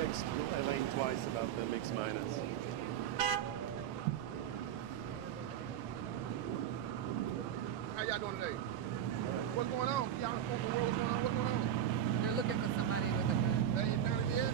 text Elaine twice about the mix minus. How y'all doing today? What's going on? Y'all in the world, what's going on? What's going on? They're looking for somebody with a gun. They ain't found it yet?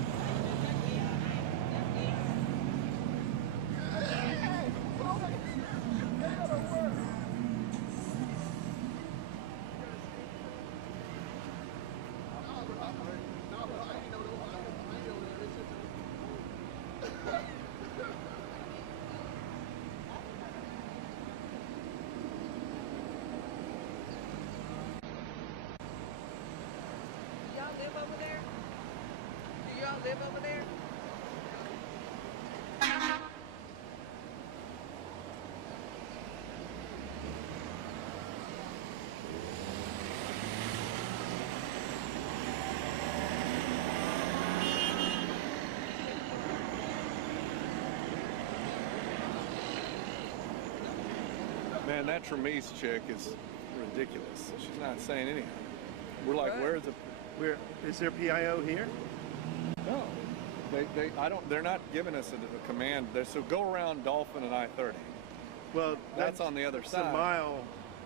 Live over there? Man, that Tremise chick is ridiculous. She's not saying anything. We're like, What? Where is there PIO here? No. They're not giving us a command. So go around Dolphin and I-30. Well, That's on the other it's side. a mile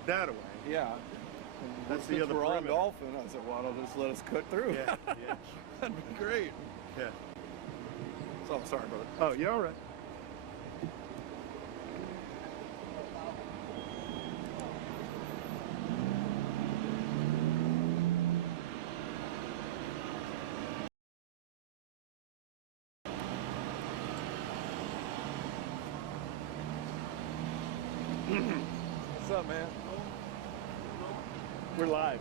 that way. Yeah. That's the Since other we're on perimeter. Dolphin, I said, well, they'll just let us cut through. Yeah, yeah, That'd be great. yeah. So I'm sorry, brother. Oh, you're all right. What's up, man? We're live.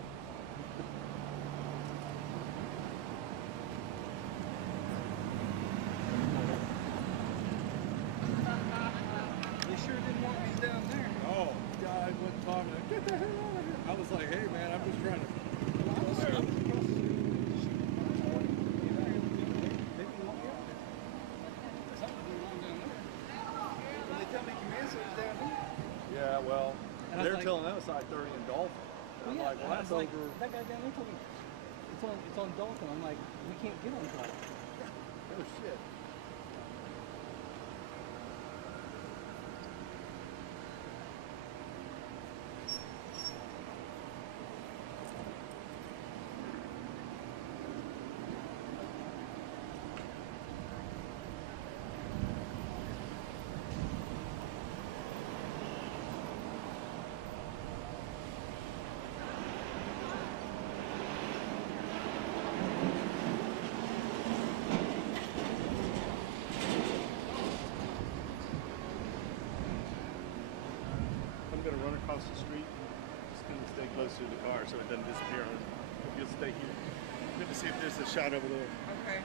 They sure didn't want me down there. Oh, God, wasn't talking. Get the hell out of here. I was like, hey, man, I'm just trying to. Yeah, well, And I was they're like- telling us I-30 and Dolphin. And I'm like, well, that's over. That guy down there told me it's on Dolphin. I'm like, we can't get on Dolphin. Oh, shit. I'm going to run across the street. Just going to stay close to the car so it doesn't disappear. If you'll stay here. Good to see if there's a shot over there. Okay.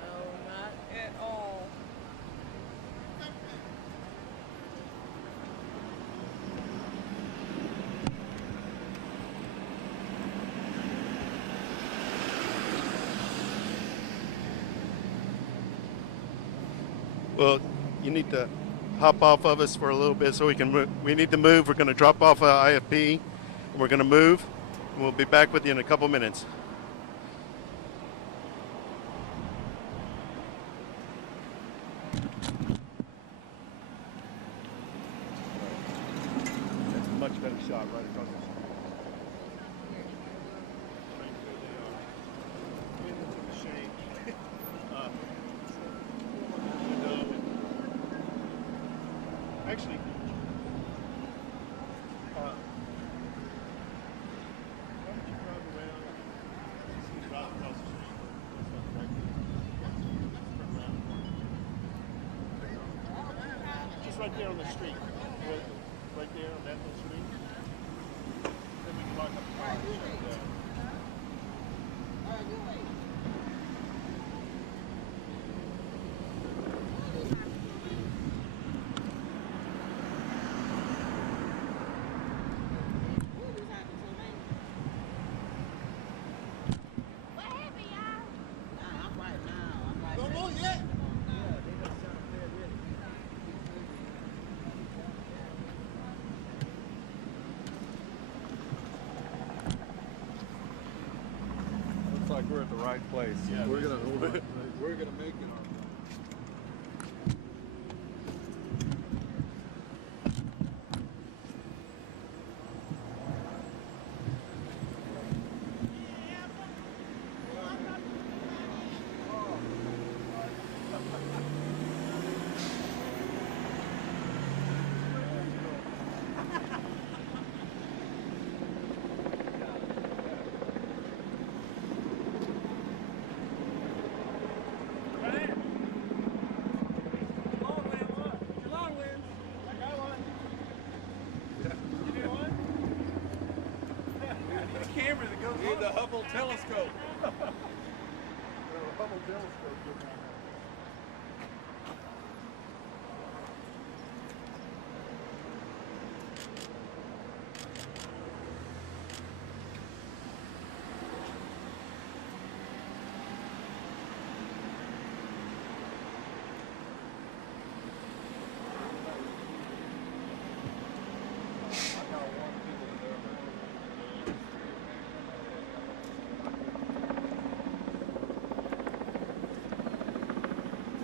No, not at all. Well, you need to hop off of us for a little bit so we can move. We need to move. We're going to drop off IFP. And we're going to move. And we'll be back with you in a couple minutes. That's a much better shot right across the street. Actually, why don't you drive around? Drive across the street. Just right there on the street. Right there on that little street. Then we can park up the car and shut it down. like we're at the right place. Yeah, we're gonna make it. Camera that goes on the Hubble telescope. Hubble telescope.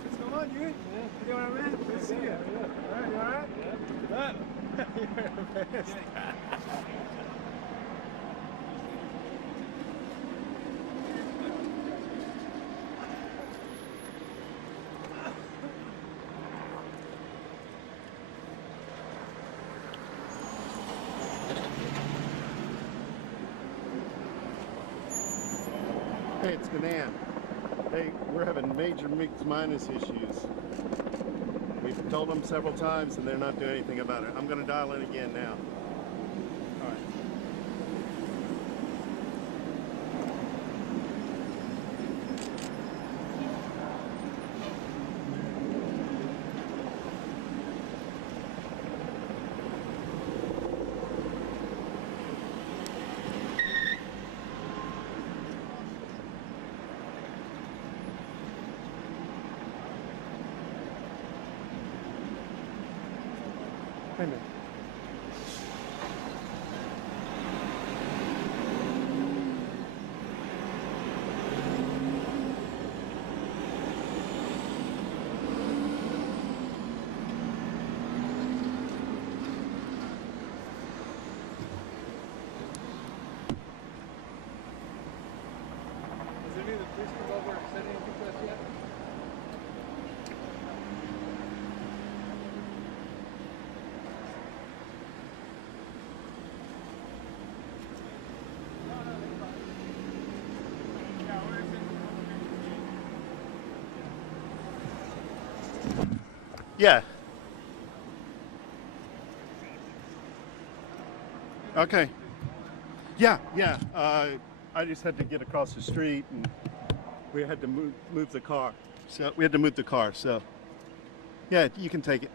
What's going on, you? You doing all right? Good to see you. All right, you all right? Yeah. You're the best. Hey, it's Ganan. Hey, we're having major mix minus issues. We've told them several times and they're not doing anything about it. I'm going to dial in again now. All right. Hey, man. Has any of the police come over and said anything to us yet? Yeah. Okay. Yeah, yeah. I just had to get across the street and we had to move the car. So we had to move the car. So yeah, you can take it.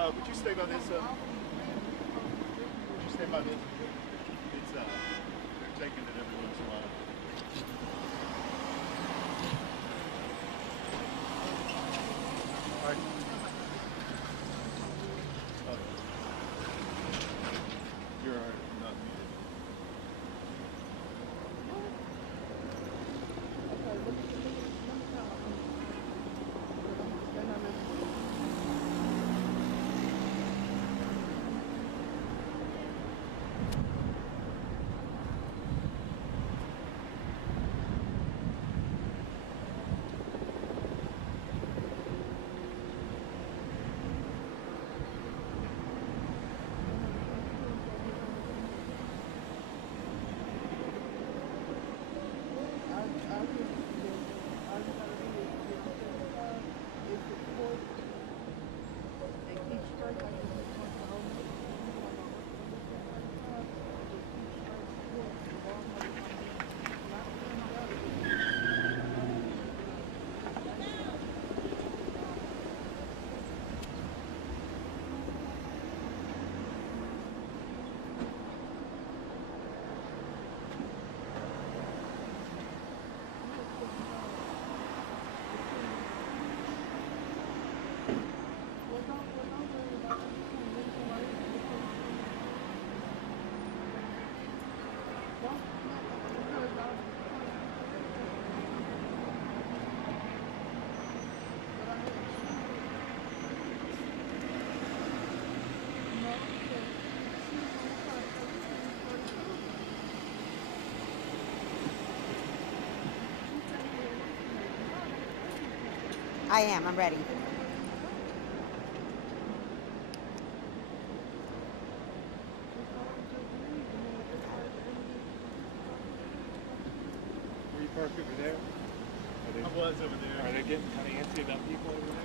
Would you stay by this? Would you stay by this? It's they're taking it every once in a while. All right. You're not muted. I am. I'm ready. Were you parked over there? I was over there. Are they getting kind of antsy about people over there?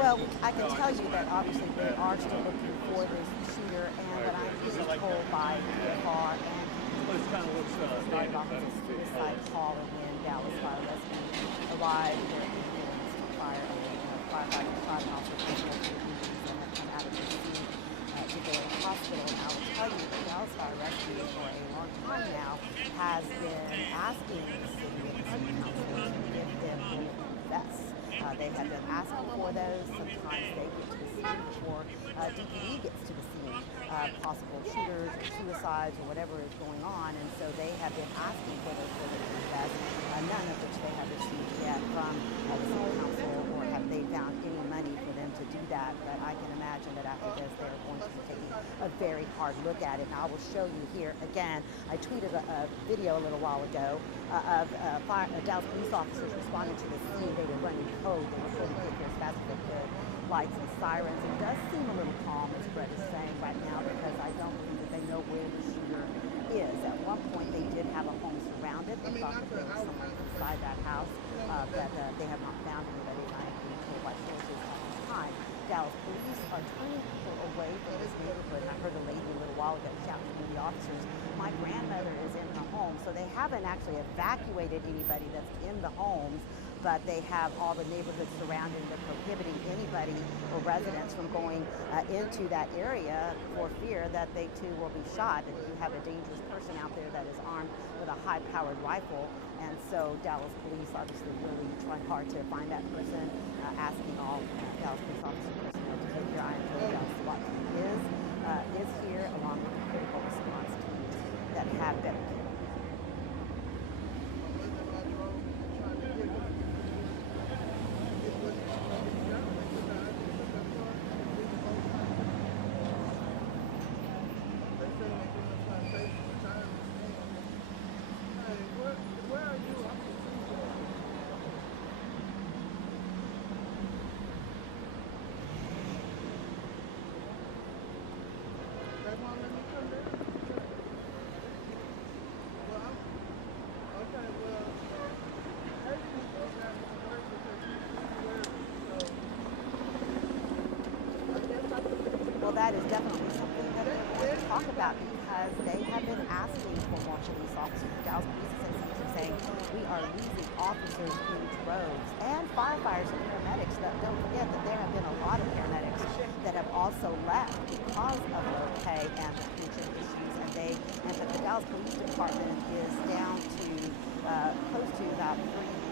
Well, I can tell you that obviously they are still looking for this shooter, and what I'm being told by DFR and responded officers to the suicide call when Dallas Fire Rescue arrived. Their ambulance to firefighters, fire officers, and have come out of the scene to go to the hospital. And I will tell you that Dallas Fire Rescue for a long time now has been asking the city and the city council to give them bulletproof vests. They have been asking for those. Sometimes they get to the scene before DPD gets to the scene, possible shooters or suicides or whatever is going on. And so they have been asking for those bulletproof vests, none of which they have received yet from the city council, or have they found any money for them to do that. But I can imagine that after this, they're going to be taking a very hard look at it. And I will show you here again. I tweeted a video a little while ago of Dallas police officers responding to the scene. They were running code. They were trying to get there as fast as they could. Lights and sirens. It does seem a little calm, as Brett is saying right now, because I don't believe that they know where the shooter is. At one point, they did have a home surrounded. They thought that there was someone inside that house, but they have not found anybody. And I am being told by sources at this time. Dallas police are turning people away from this neighborhood. And I heard a lady a little while ago shouting to the officers, "My grandmother is in her home." So they haven't actually evacuated anybody that's in the homes, but they have all the neighborhoods surrounding them, prohibiting anybody or residents from going into that area for fear that they too will be shot. And you have a dangerous person out there that is armed with a high-powered rifle. And so Dallas police obviously really trying hard to find that person, asking all Dallas police officer personnel to take their eye on the Dallas SWAT team is here, along with the critical response teams that have been. Well, that is definitely something that they want to talk about, because they have been asking for more police officers. The Dallas Police Association is saying we are losing officers in droves, and firefighters and paramedics. Don't forget that there have been a lot of paramedics and the pension issues, and the Dallas Police Department is down to close to about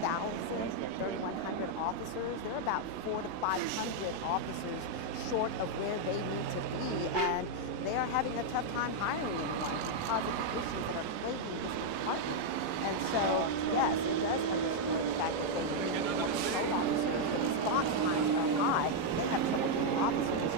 3,100 officers. They're about 400 to 500 officers short of where they need to be, and they are having a tough time hiring anyone because of the issues that are plaguing this department. And so, yes, it does underscore the fact that they need more patrol officers. The response times are high. They have trouble getting officers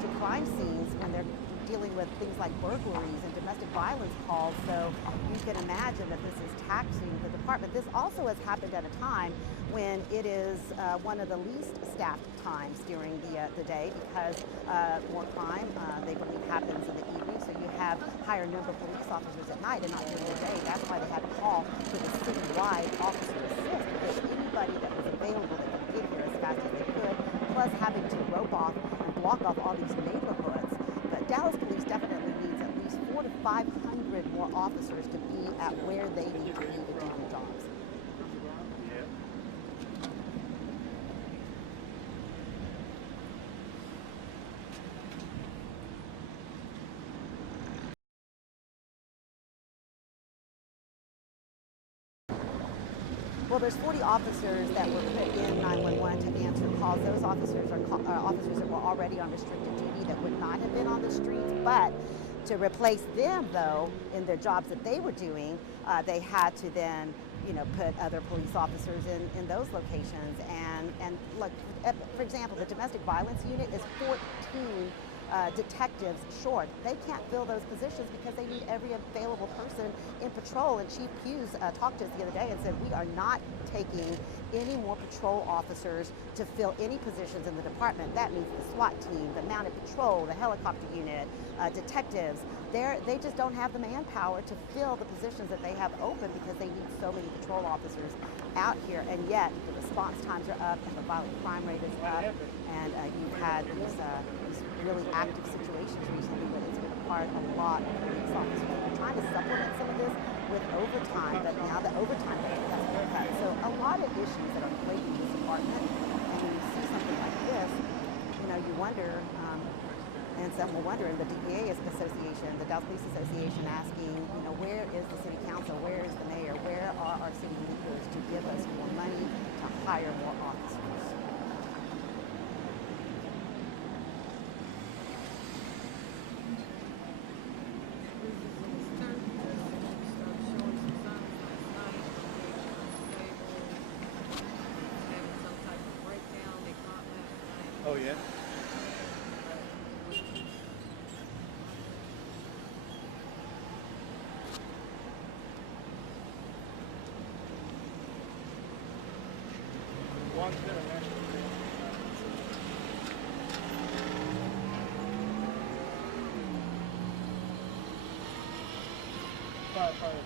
to crime scenes when they're dealing with things like burglaries and domestic violence calls. So you can imagine that this is taxing the department. This also has happened at a time when it is one of the least staffed times during the day, because more crime, they believe, happens in the evening. So you have higher number of police officers at night and not during the day. That's why they had a call to the citywide officer assist, because anybody that was available that could get here as fast as they could, plus having to rope off and block off all these neighborhoods. But Dallas Police definitely needs at least 400 to 500 more officers to be at where they need to be to do their jobs. Well, there's 40 officers that were put in 911 to answer calls. Those officers are officers that were already on restricted duty that would not have been on the streets. But to replace them, though, in their jobs that they were doing, they had to then, put other police officers in those locations. And look, for example, the domestic violence unit is 14 detectives short. They can't fill those positions because they need every available person in patrol. And Chief Hughes talked to us the other day and said, we are not taking any more patrol officers to fill any positions in the department. That means the SWAT team, the mounted patrol, the helicopter unit, detectives. They just don't have the manpower to fill the positions that they have open because they need so many patrol officers out here. And yet the response times are up and the violent crime rate is up. And you've had these really active situations recently, but it's going to require a lot of police officers. We're trying to supplement some of this with overtime, but now the overtime rate has been cut. So a lot of issues that are plaguing this department, and when you see something like this, you wonder, and some will wonder, and the DEA Association, the Dallas Police Association, asking, where is the city council, where is the mayor, where are our city leaders to give us more money to hire more officers? Oh, yeah? One's gonna mention. Firefighter.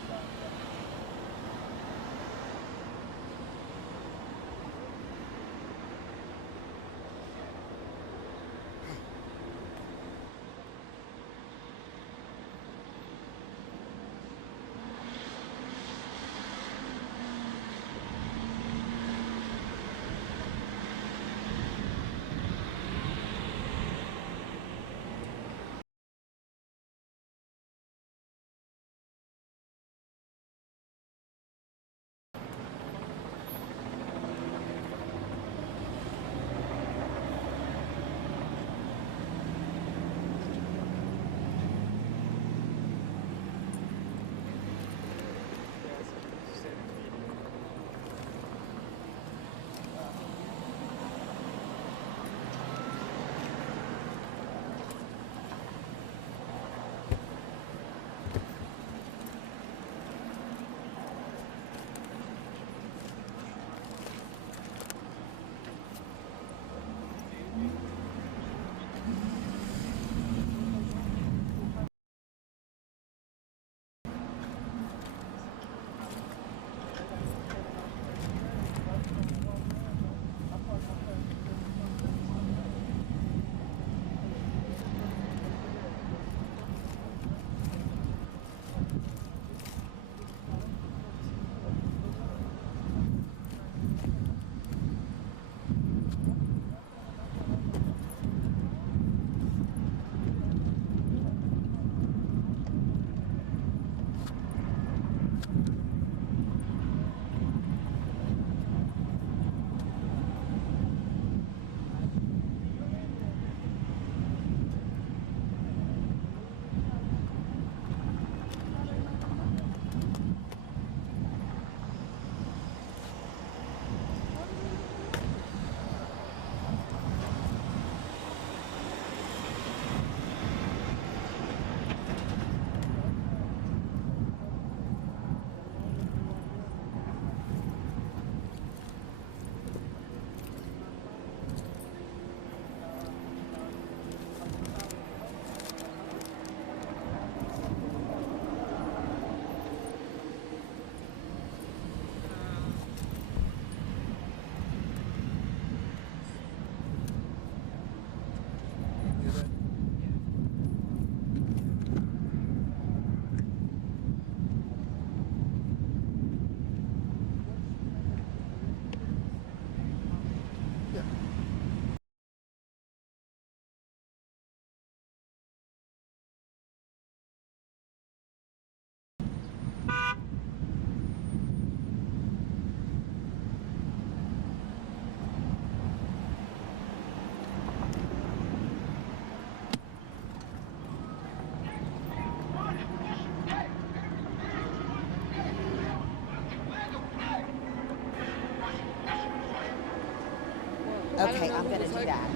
to do that.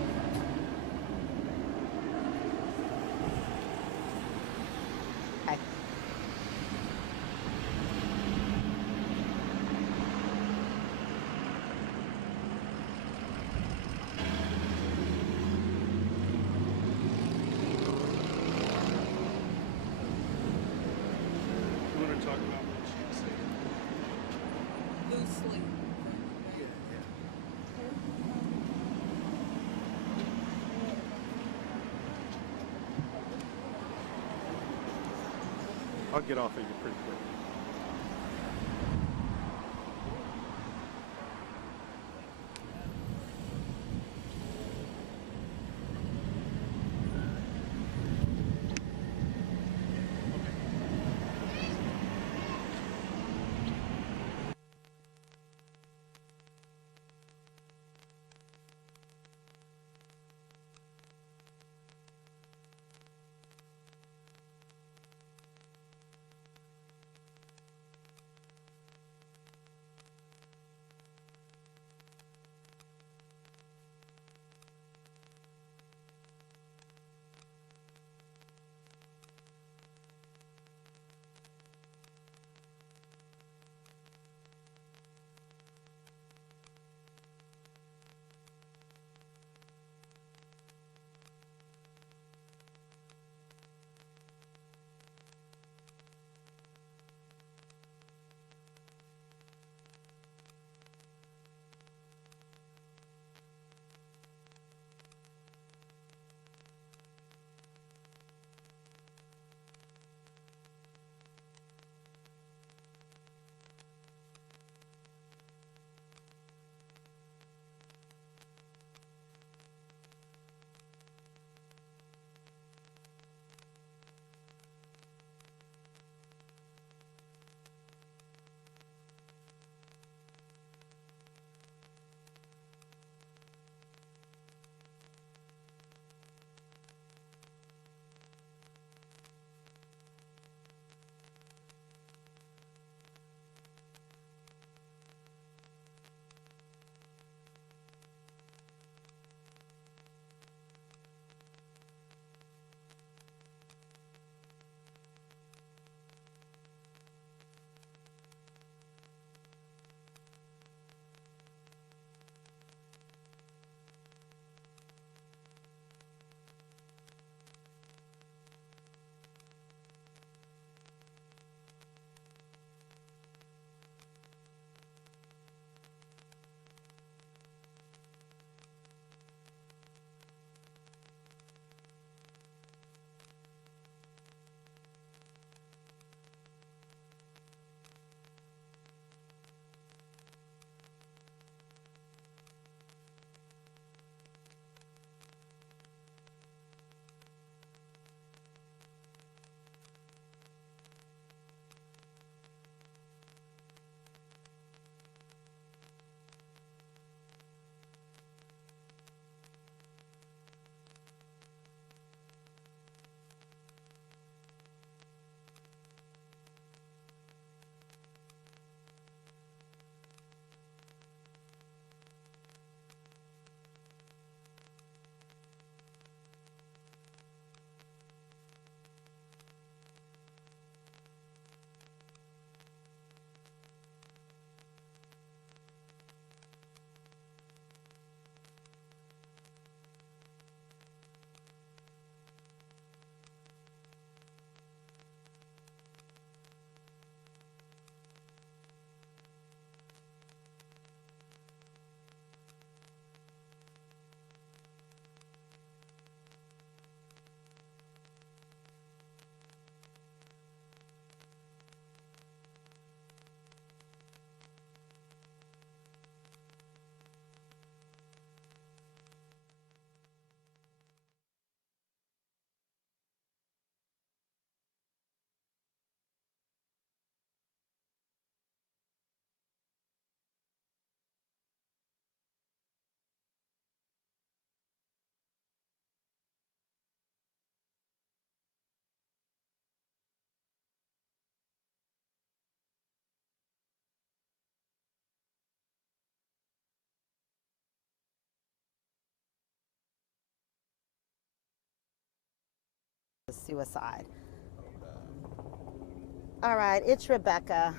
Okay. You want to talk about what she said? Loosely. I'll get off of you pretty quick. Suicide. All right, it's Rebecca.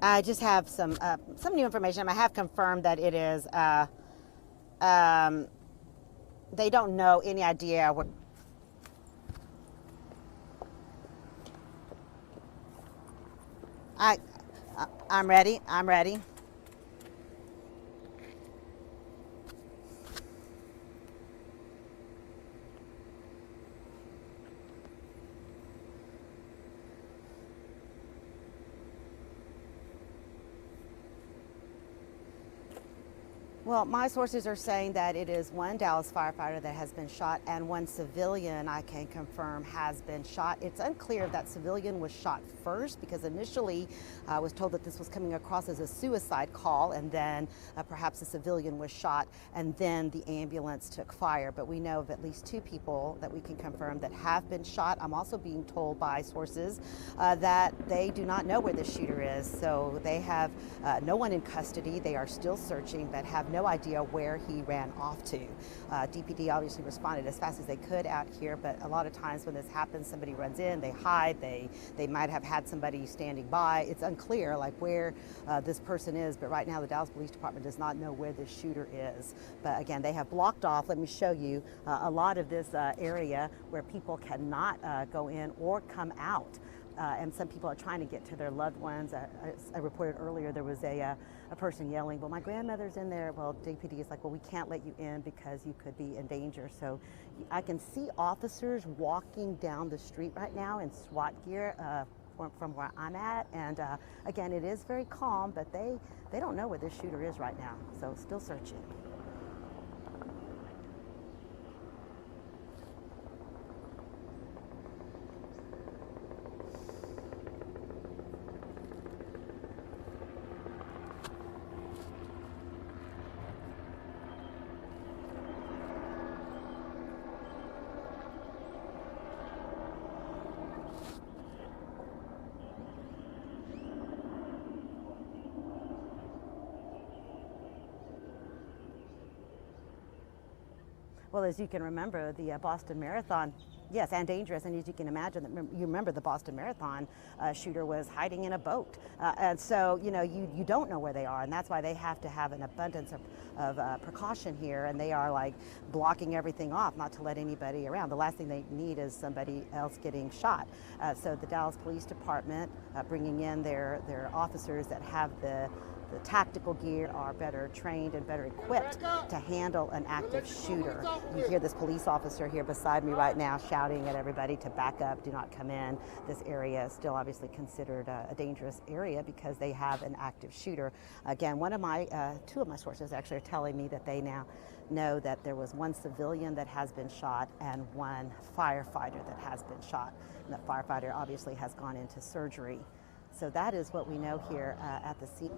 I just have some new information. I have confirmed that it is. They don't know any idea what. I'm ready. I'm ready. Well, my sources are saying that it is one Dallas firefighter that has been shot and one civilian, I can confirm, has been shot. It's unclear if that civilian was shot first, because initially I was told that this was coming across as a suicide call, and then perhaps the civilian was shot and then the ambulance took fire. But we know of at least 2 people that we can confirm that have been shot. I'm also being told by sources that they do not know where the shooter is. So they have no one in custody. They are still searching, but have no idea where he ran off to. DPD obviously responded as fast as they could out here, but a lot of times when this happens, somebody runs in, they hide, they might have had somebody standing by. It's unclear like where this person is, but right now the Dallas Police Department does not know where this shooter is. But again, they have blocked off, let me show you, a lot of this area where people cannot go in or come out. And some people are trying to get to their loved ones. I reported earlier there was a person yelling, well, my grandmother's in there. Well, DPD is like, well, we can't let you in because you could be in danger. So I can see officers walking down the street right now in SWAT gear from where I'm at. And again, it is very calm, but they don't know where this shooter is right now. So still searching. Well, as you can remember, the Boston Marathon, yes, and dangerous, and as you can imagine, you remember the Boston Marathon shooter was hiding in a boat. And so, you know, you don't know where they are, and that's why they have to have an abundance of precaution here, and they are like blocking everything off, not to let anybody around. The last thing they need is somebody else getting shot. So the Dallas Police Department bringing in their officers that have the tactical gear, are better trained and better equipped to handle an active shooter. You hear this police officer here beside me right now shouting at everybody to back up, do not come in. This area is still obviously considered a dangerous area because they have an active shooter. Again, two of my sources actually are telling me that they now know that there was one civilian that has been shot and one firefighter that has been shot. And that firefighter obviously has gone into surgery. So that is what we know here at the scene.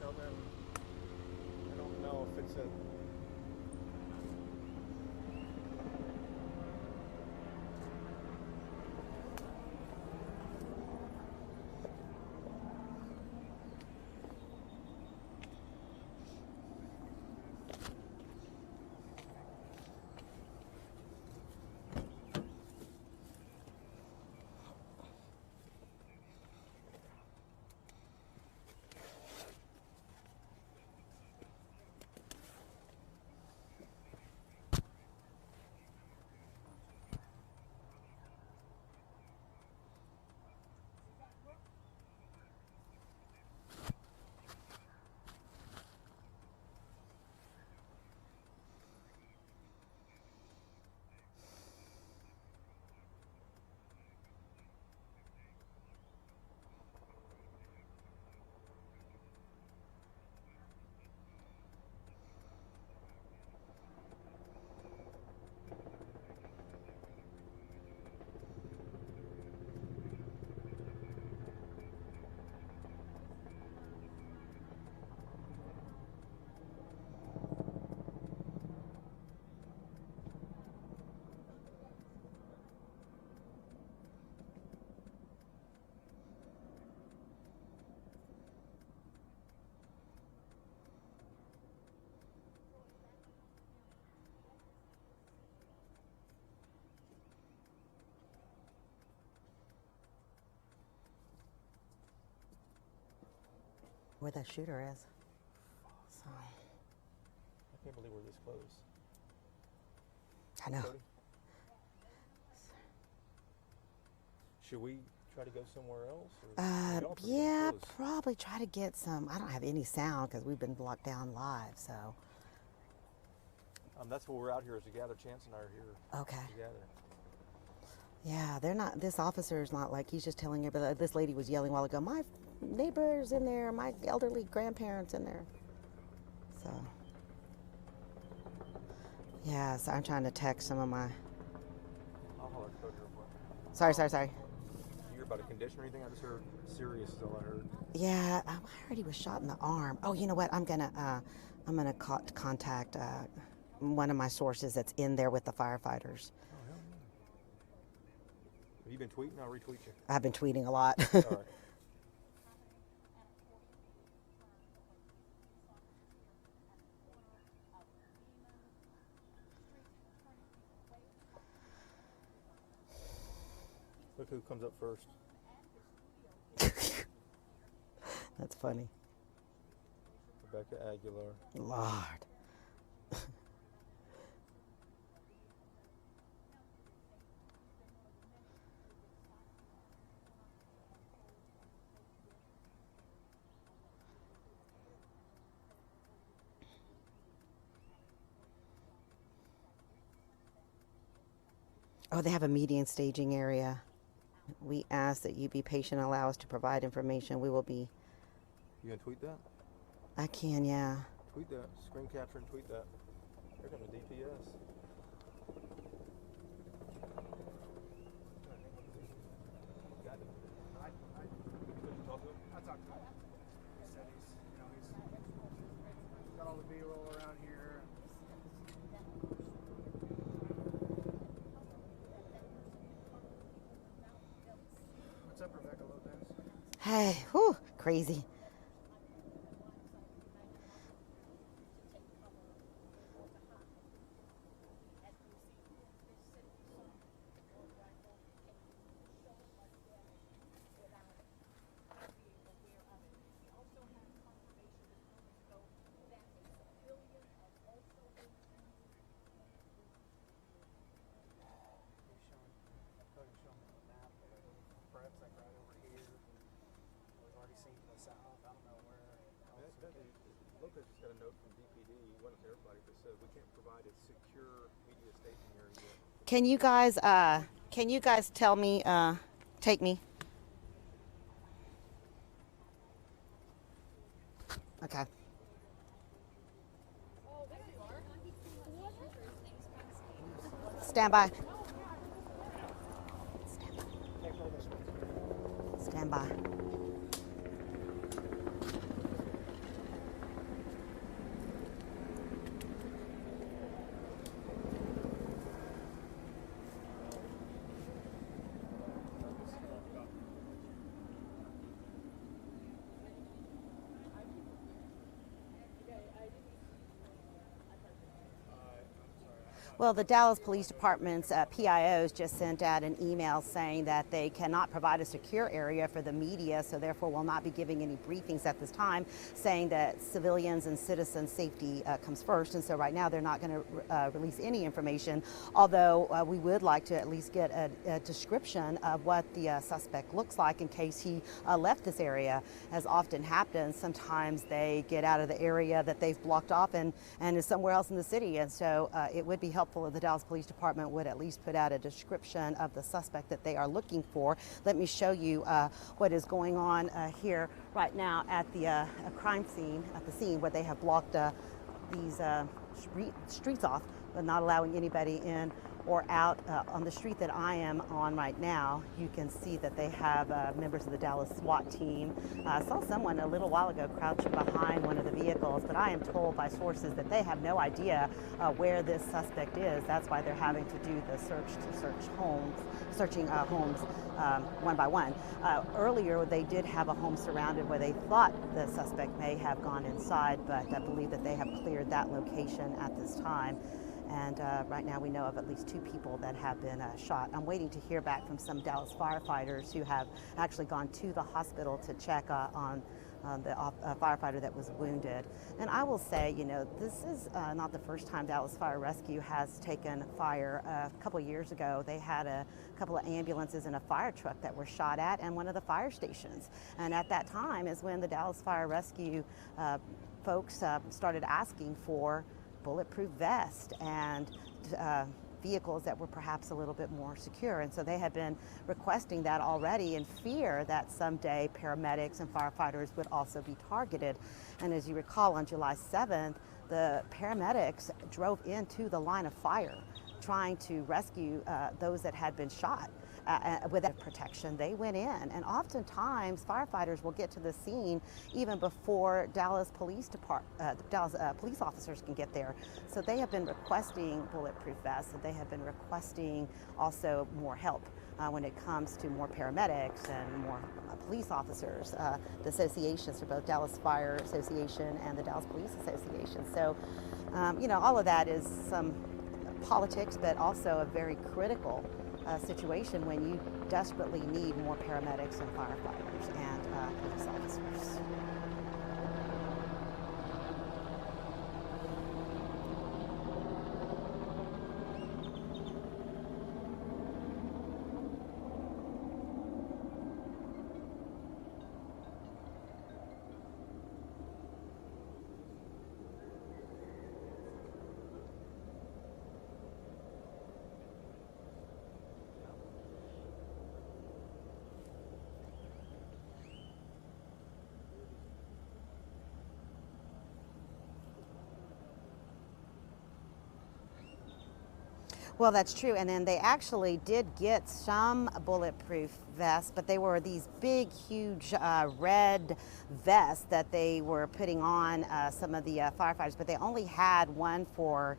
Tell them, I don't know if it's a where the shooter is. So I can't believe we're this close. I know. Cody? Should we try to go somewhere else? Or y'all pretty Yeah, close? probably try to get some. I don't have any sound because we've been locked down live. So That's what we're out here is to gather. Chance and I are here okay. together. Yeah, they're not. This officer is not like he's just telling everybody. This lady was yelling a while ago. My neighbors in there. My elderly grandparents in there. So yeah, so I'm trying to text some of my. I'll holler at Cody real quick. Sorry. You hear about a condition or anything? I just heard serious is all I heard. Yeah, I heard he was shot in the arm. Oh, you know what? I'm gonna contact one of my sources that's in there with the firefighters. Oh, hell yeah. Have you been tweeting? I'll retweet you. I've been tweeting a lot. All right. Look who comes up first. That's funny. Rebecca Aguilar. Lord. Oh, they have a median staging area. We ask that you be patient and allow us to provide information. We will be. You gonna tweet that? I can, yeah. Tweet that. Screen capture and tweet that. They're gonna DPS. Got it. I talked to him. He said he's got all the B-roll around here. What's up, Rebecca Lopez? Hey, whew, crazy. Lopez just got a note from DPD, one of everybody that said we can't provide a secure media staging area. Can you guys tell me, take me? Okay. Stand by. Stand by. Well, the Dallas Police Department's PIOs just sent out an email saying that they cannot provide a secure area for the media, so therefore will not be giving any briefings at this time, saying that civilians and citizen safety comes first. And so right now they're not going to release any information, although we would like to at least get a description of what the suspect looks like in case he left this area. As often happens, sometimes they get out of the area that they've blocked off and is somewhere else in the city. And so it would be helpful if the Dallas Police Department would at least put out a description of the suspect that they are looking for. Let me show you what is going on here right now at the crime scene, at the scene where they have blocked these streets off, but not allowing anybody in or out. On the street that I am on right now, you can see that they have members of the Dallas SWAT team. I saw someone a little while ago crouching behind one of the vehicles, but I am told by sources that they have no idea where this suspect is. That's why they're having to do the searching homes one by one. Earlier, they did have a home surrounded where they thought the suspect may have gone inside, but I believe that they have cleared that location at this time. And right now we know of at least 2 people that have been shot. I'm waiting to hear back from some Dallas firefighters who have actually gone to the hospital to check on firefighter that was wounded. And I will say, you know, this is not the first time Dallas Fire Rescue has taken fire. A couple of years ago, they had a couple of ambulances and a fire truck that were shot at in one of the fire stations. And at that time is when the Dallas Fire Rescue folks started asking for bulletproof vests and vehicles that were perhaps a little bit more secure. And so they had been requesting that already in fear that someday paramedics and firefighters would also be targeted. And as you recall, on July 7th, the paramedics drove into the line of fire trying to rescue those that had been shot. Without protection, they went in, and oftentimes firefighters will get to the scene even before Dallas police officers can get there. So they have been requesting bulletproof vests, and they have been requesting also more help when it comes to more paramedics and more police officers. The associations for both Dallas Fire Association and the Dallas Police Association. So, you know, all of that is some politics, but also a very critical situation when you desperately need more paramedics and firefighters and police officers. Well, that's true. And then they actually did get some bulletproof vests, but they were these big, huge red vests that they were putting on some of the firefighters, but they only had one for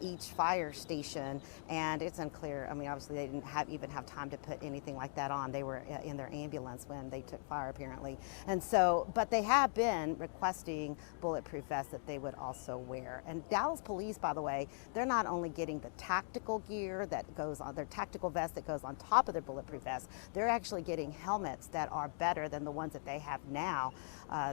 each fire station. And it's unclear. I mean, obviously they didn't even have time to put anything like that on. They were in their ambulance when they took fire, apparently. And so, but they have been requesting bulletproof vests that they would also wear. And Dallas Police, by the way, they're not only getting the tactical gear that goes on, their tactical vest that goes on top of their bulletproof vest, they're actually getting helmets that are better than the ones that they have now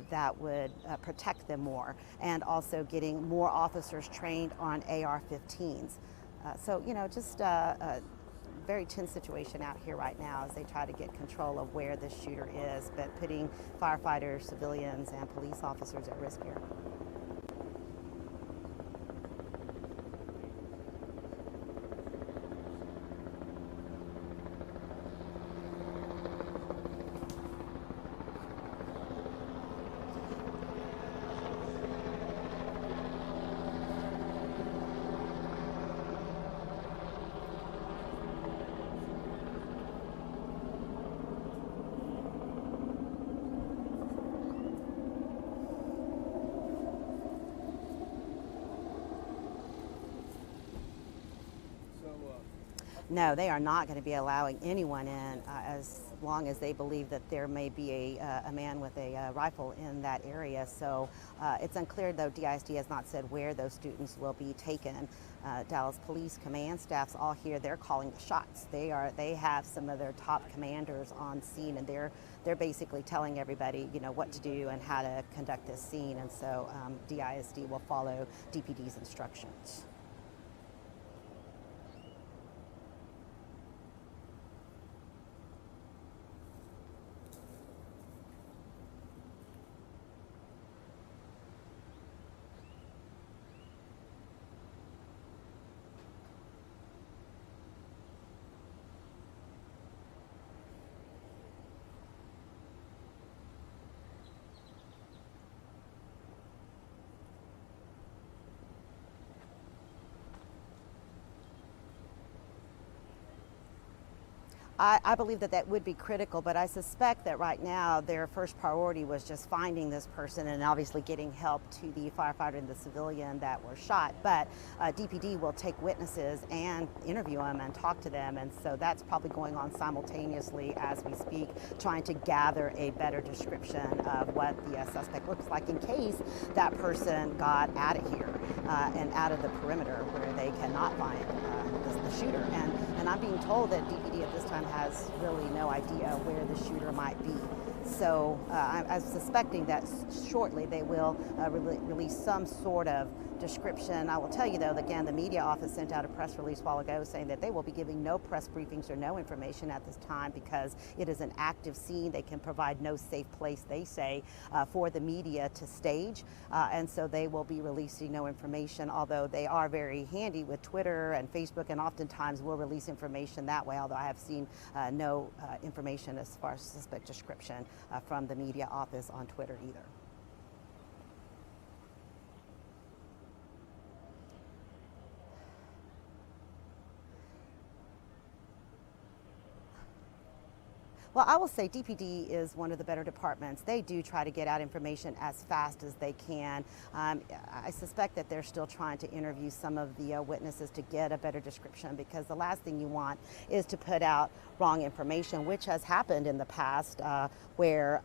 that would protect them more, and also getting more officers trained on AR-15s. So, you know, just a very tense situation out here right now as they try to get control of where this shooter is, but putting firefighters, civilians, and police officers at risk here. No, they are not going to be allowing anyone in as long as they believe that there may be a man with a rifle in that area. So it's unclear, though. DISD has not said where those students will be taken. Dallas Police command staff's all here. They're calling the shots. They have some of their top commanders on scene, and they're basically telling everybody, you know, what to do and how to conduct this scene. And so DISD will follow DPD's instructions. I believe that that would be critical, but I suspect that right now their first priority was just finding this person and obviously getting help to the firefighter and the civilian that were shot. But DPD will take witnesses and interview them and talk to them, and so that's probably going on simultaneously as we speak, trying to gather a better description of what the suspect looks like in case that person got out of here and out of the perimeter where they cannot find the shooter. And I'm being told that DPD at this time has really no idea where the shooter might be. So I'm suspecting that shortly they will release some sort of description. I will tell you, though, that, again, the media office sent out a press release a while ago saying that they will be giving no press briefings or no information at this time because it is an active scene. They can provide no safe place, they say, for the media to stage. And so they will be releasing no information, although they are very handy with Twitter and Facebook and oftentimes will release information that way, although I have seen no information as far as suspect description from the media office on Twitter either. Well, I will say DPD is one of the better departments. They do try to get out information as fast as they can. I suspect that they're still trying to interview some of the witnesses to get a better description, because the last thing you want is to put out wrong information, which has happened in the past where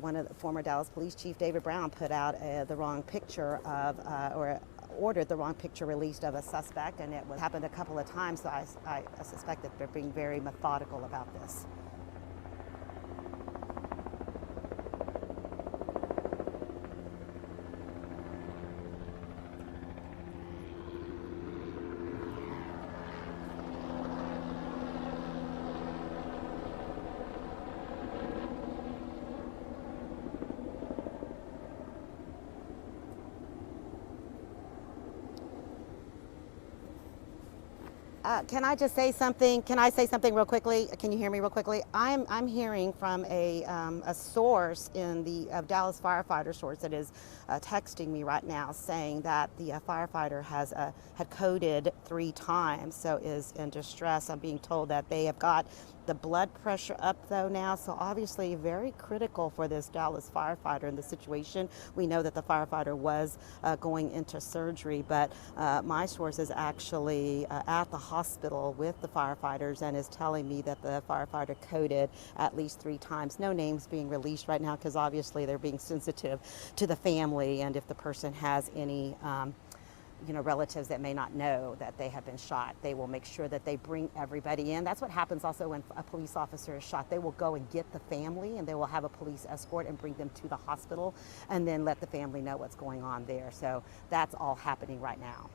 one of the former Dallas Police Chief David Brown put out the wrong picture of or ordered the wrong picture released of a suspect, and it happened a couple of times. So I suspect that they're being very methodical about this. Can I just say something? Can I say something real quickly? Can you hear me real quickly? I'm hearing from a source in the Dallas firefighter source that is texting me right now, saying that the firefighter has had coded 3 times, so is in distress. I'm being told that they have got the blood pressure up though now, so obviously very critical for this Dallas firefighter in the situation. We know that the firefighter was going into surgery, but my source is actually at the hospital with the firefighters and is telling me that the firefighter coded at least 3 times. No names being released right now because obviously they're being sensitive to the family, and if the person has any relatives that may not know that they have been shot, they will make sure that they bring everybody in. That's what happens also when a police officer is shot. They will go and get the family, and they will have a police escort and bring them to the hospital and then let the family know what's going on there. So that's all happening right now.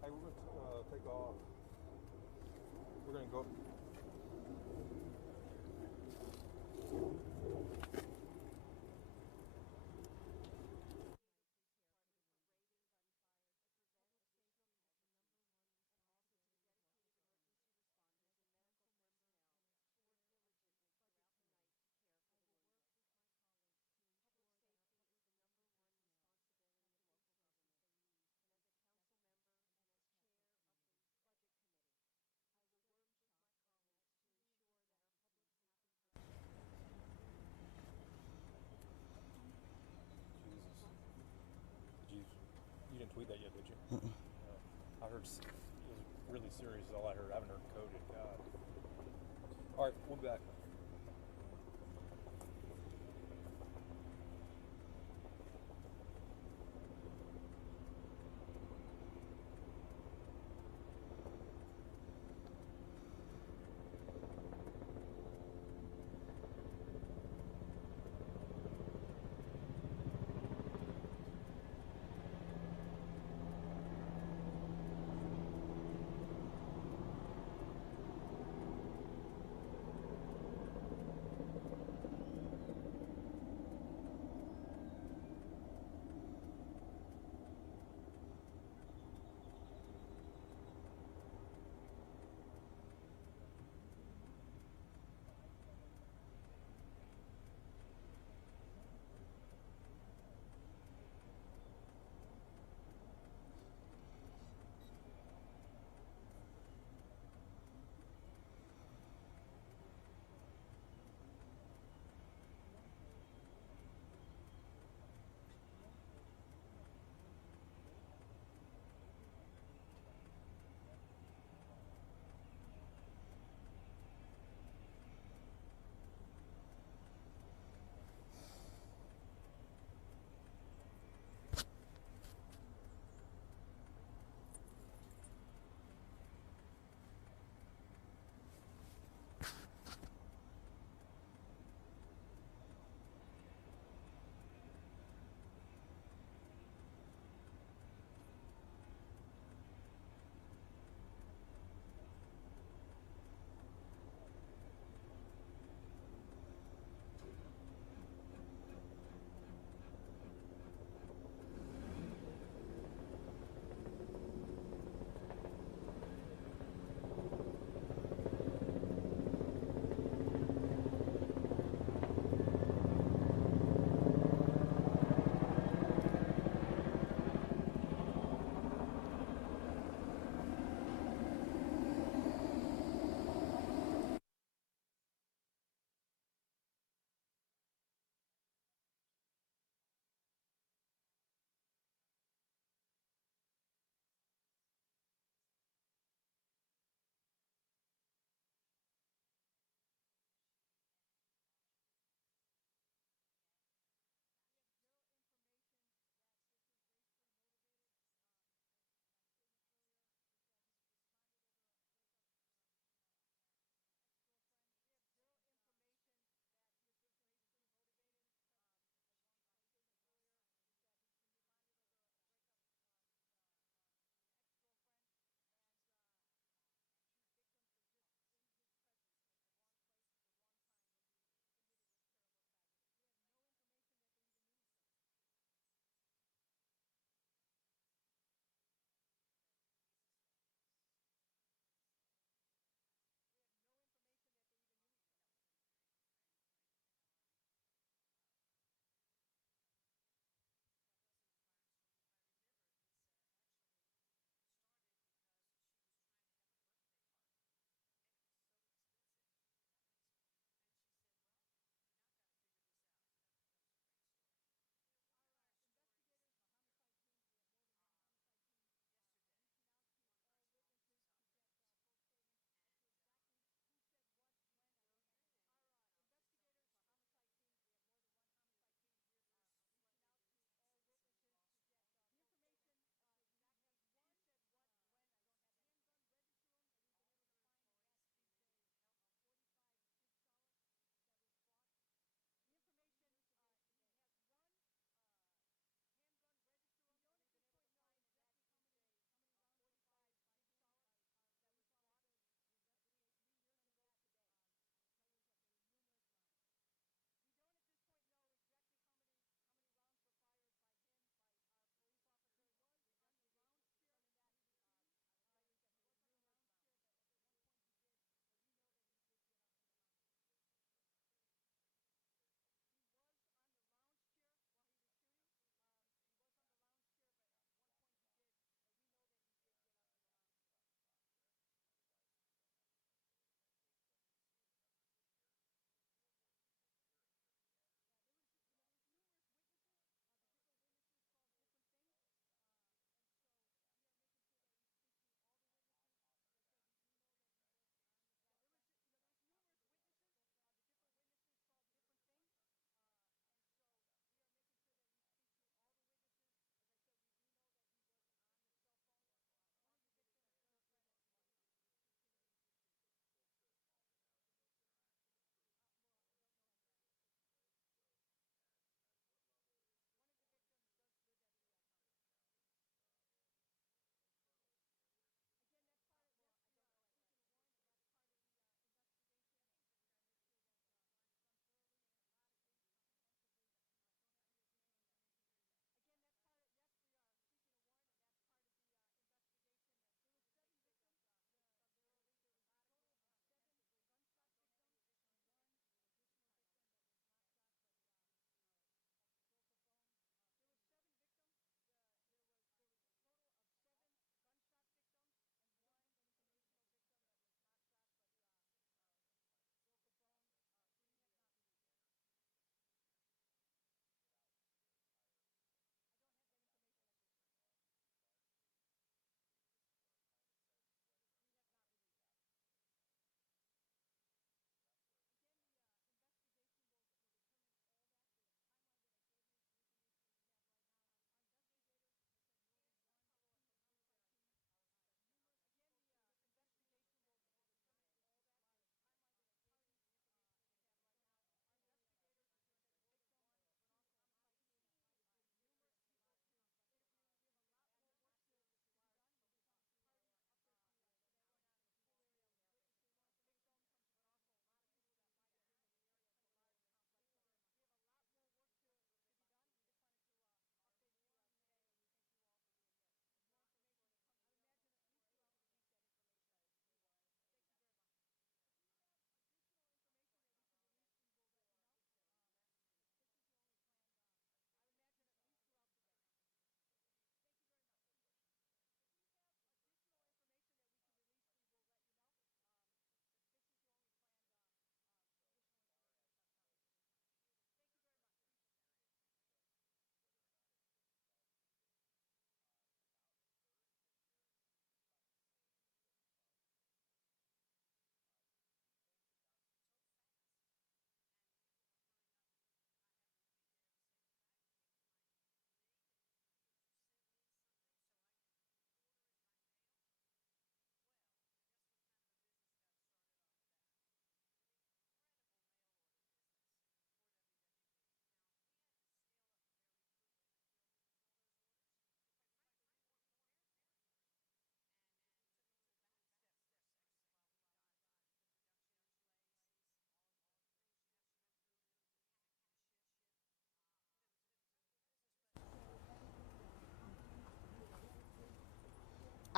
Hey, we're going to take off. We're going to go. You didn't tweet that yet, did you? I heard it was really serious is all I heard. I haven't heard coded. God. All right, we'll be back.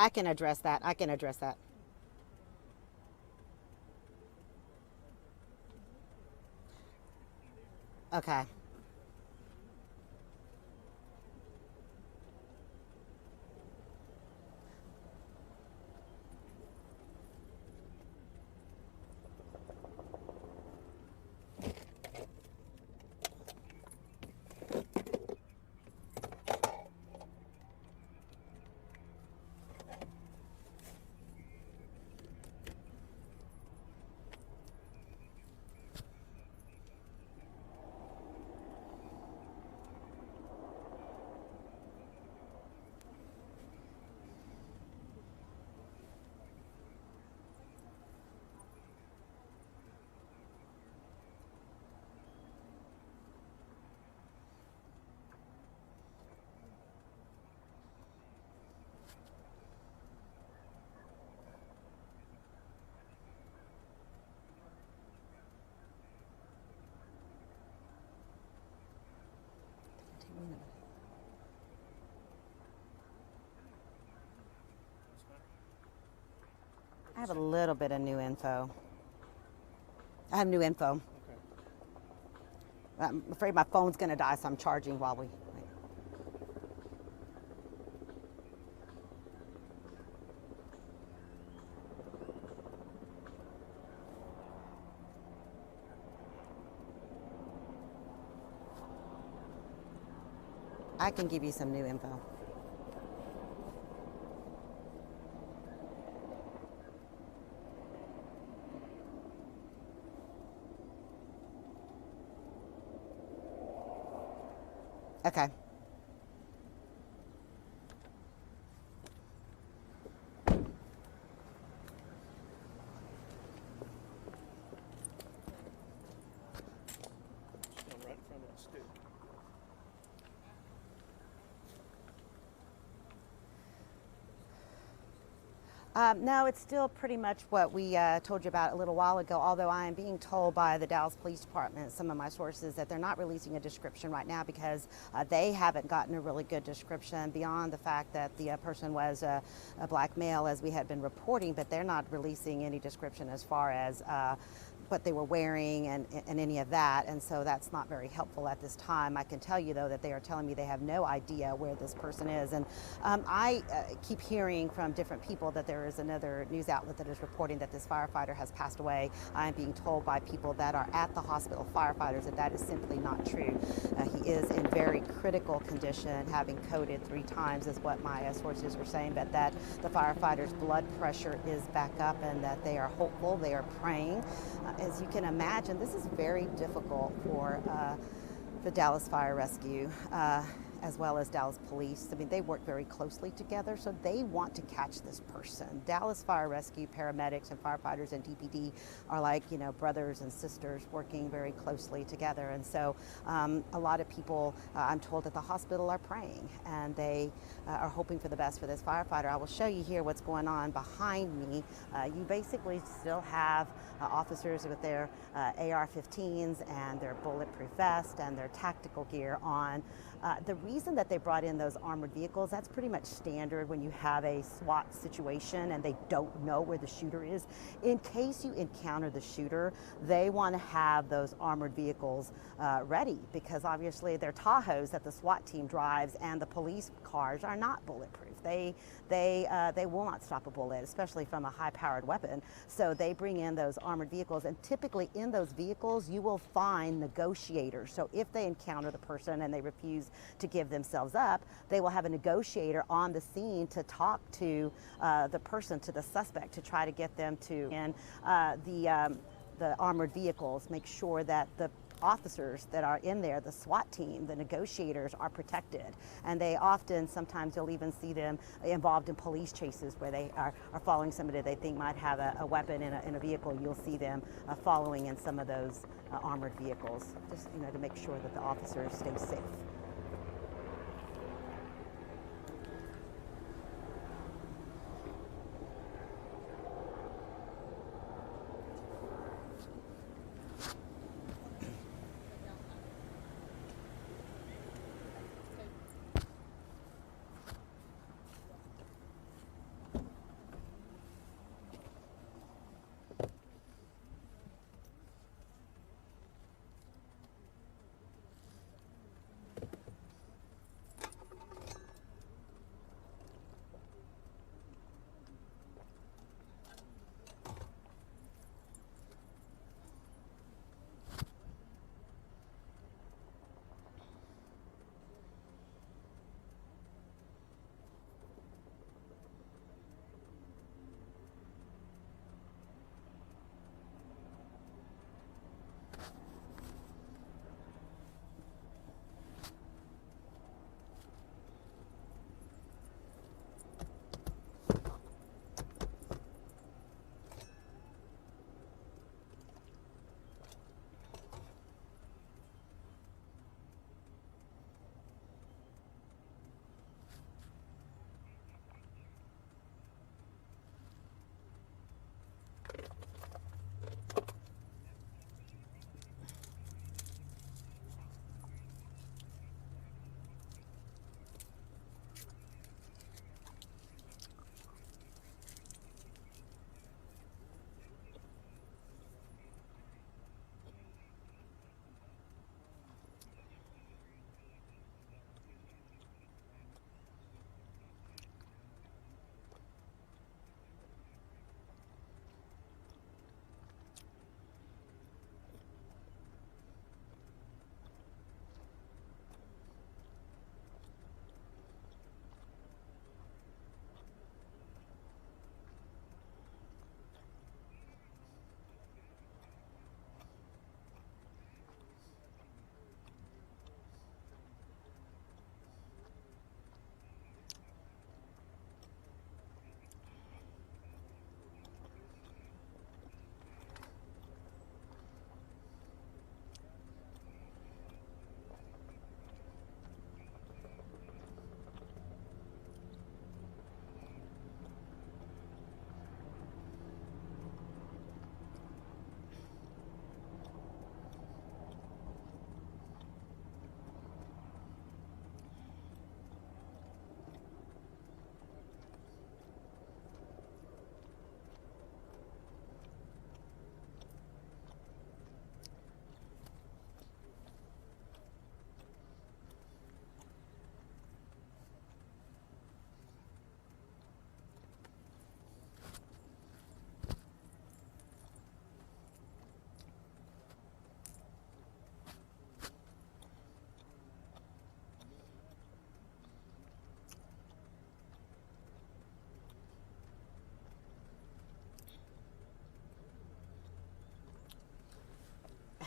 I can address that. I can address that. Okay. I have a little bit of new info. I have new info. Okay. I'm afraid my phone's going to die, so I'm charging while we wait. I can give you some new info. Okay. Stand right in front of that stick. No, it's still pretty much what we told you about a little while ago, although I am being told by the Dallas Police Department, some of my sources, that they're not releasing a description right now because they haven't gotten a really good description beyond the fact that the person was a black male, as we had been reporting, but they're not releasing any description as far as what they were wearing and any of that, and so that's not very helpful at this time. I can tell you, though, that they are telling me they have no idea where this person is, and I keep hearing from different people that there is another news outlet that is reporting that this firefighter has passed away. I'm being told by people that are at the hospital, firefighters, that that is simply not true. He is in very critical condition, having coded 3 times is what my sources were saying, but that the firefighter's blood pressure is back up and that they are hopeful, they are praying. As you can imagine, this is very difficult for the Dallas Fire Rescue, as well as Dallas Police. I mean, they work very closely together, so they want to catch this person. Dallas Fire Rescue, paramedics and firefighters and DPD are like, you know, brothers and sisters working very closely together. And so a lot of people, I'm told, at the hospital are praying, and they are hoping for the best for this firefighter. I will show you here what's going on behind me. You basically still have officers with their AR-15s and their bulletproof vest and their tactical gear on. The reason that they brought in those armored vehicles, that's pretty much standard when you have a SWAT situation and they don't know where the shooter is. In case you encounter the shooter, they want to have those armored vehicles ready, because obviously they're Tahoes that the SWAT team drives, and the police cars are not bulletproof. They will not stop a bullet, especially from a high-powered weapon. So they bring in those armored vehicles, and typically in those vehicles you will find negotiators. So if they encounter the person and they refuse to give themselves up, they will have a negotiator on the scene to talk to the person, to the suspect, to try to get them to the armored vehicles, make sure that the officers that are in there, the SWAT team, the negotiators, are protected. And they often, sometimes you'll even see them involved in police chases where they are following somebody they think might have a weapon in a vehicle. You'll see them following in some of those armored vehicles, just, you know, to make sure that the officers stay safe.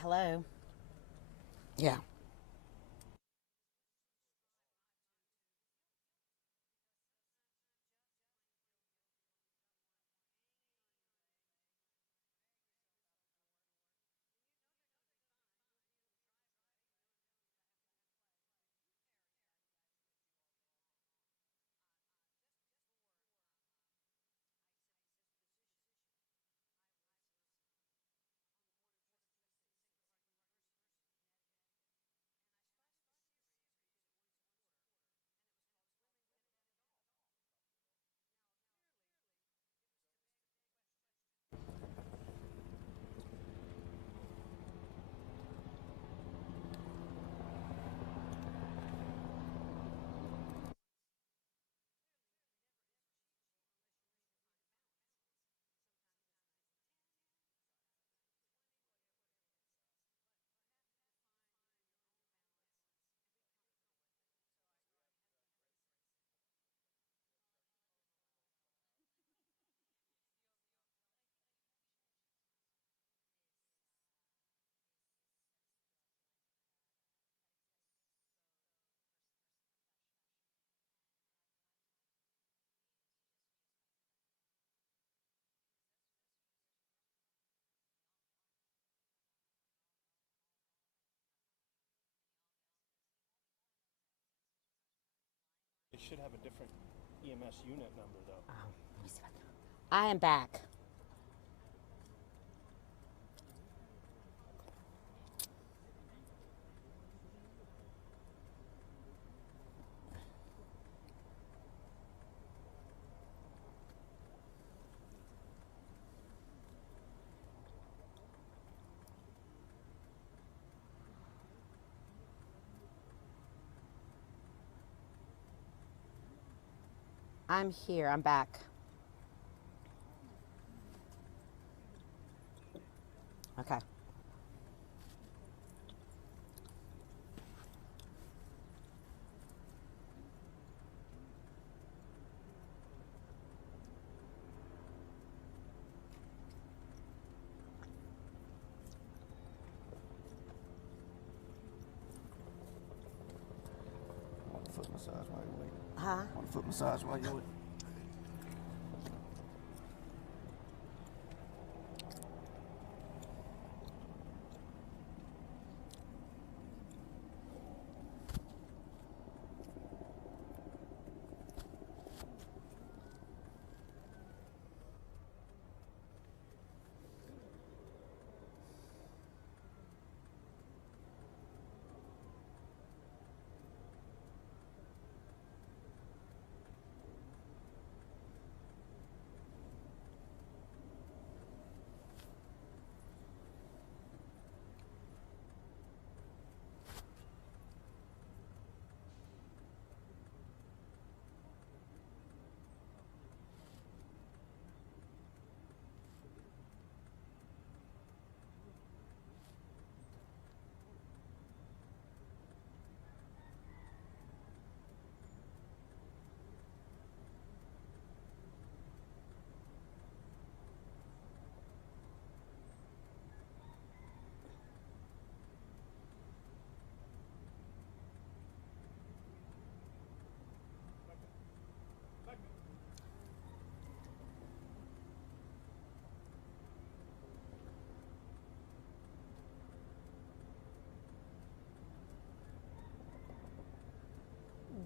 hello. Yeah. They should have a different EMS unit number, though. Oh, let me see if I can. I am back. I'm here. I'm back. Okay. Want a foot massage while you wait? Huh? Want a foot massage while you wait?